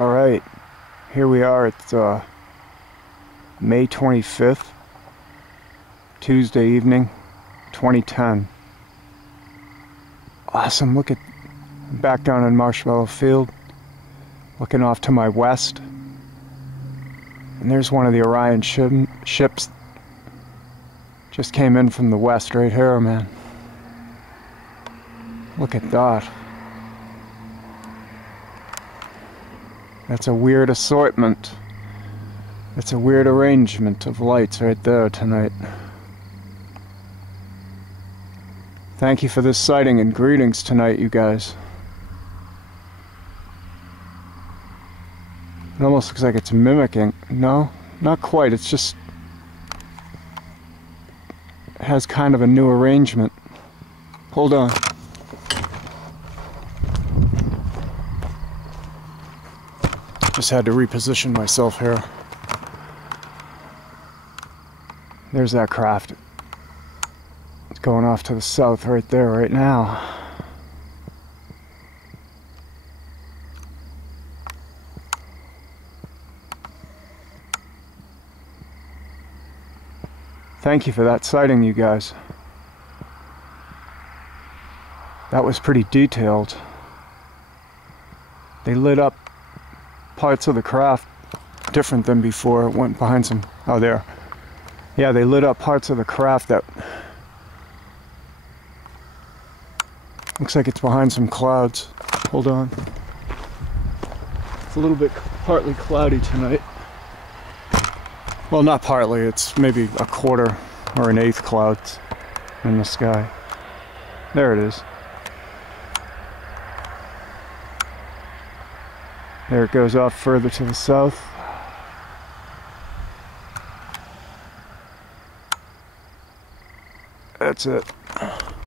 Alright, here we are at May 25th, Tuesday evening, 2010. Awesome, look at back down in Marshmallow Field, looking off to my west. And there's one of the Orion ships. Just came in from the west right here, man. Look at that. That's a weird assortment. It's a weird arrangement of lights right there tonight. Thank you for this sighting and greetings tonight, you guys. It almost looks like it's mimicking. No, not quite. It's just it has kind of a new arrangement. Hold on. Just had to reposition myself here. There's that craft. It's going off to the south right there right now. Thank you for that sighting, you guys. That was pretty detailed. They lit up parts of the craft different than before. It went behind some... oh, there. Yeah, they lit up parts of the craft that... looks like it's behind some clouds. Hold on. It's a little bit partly cloudy tonight. Well, not partly. It's maybe a quarter or an eighth clouds in the sky. There it is. There it goes off further to the south. That's it.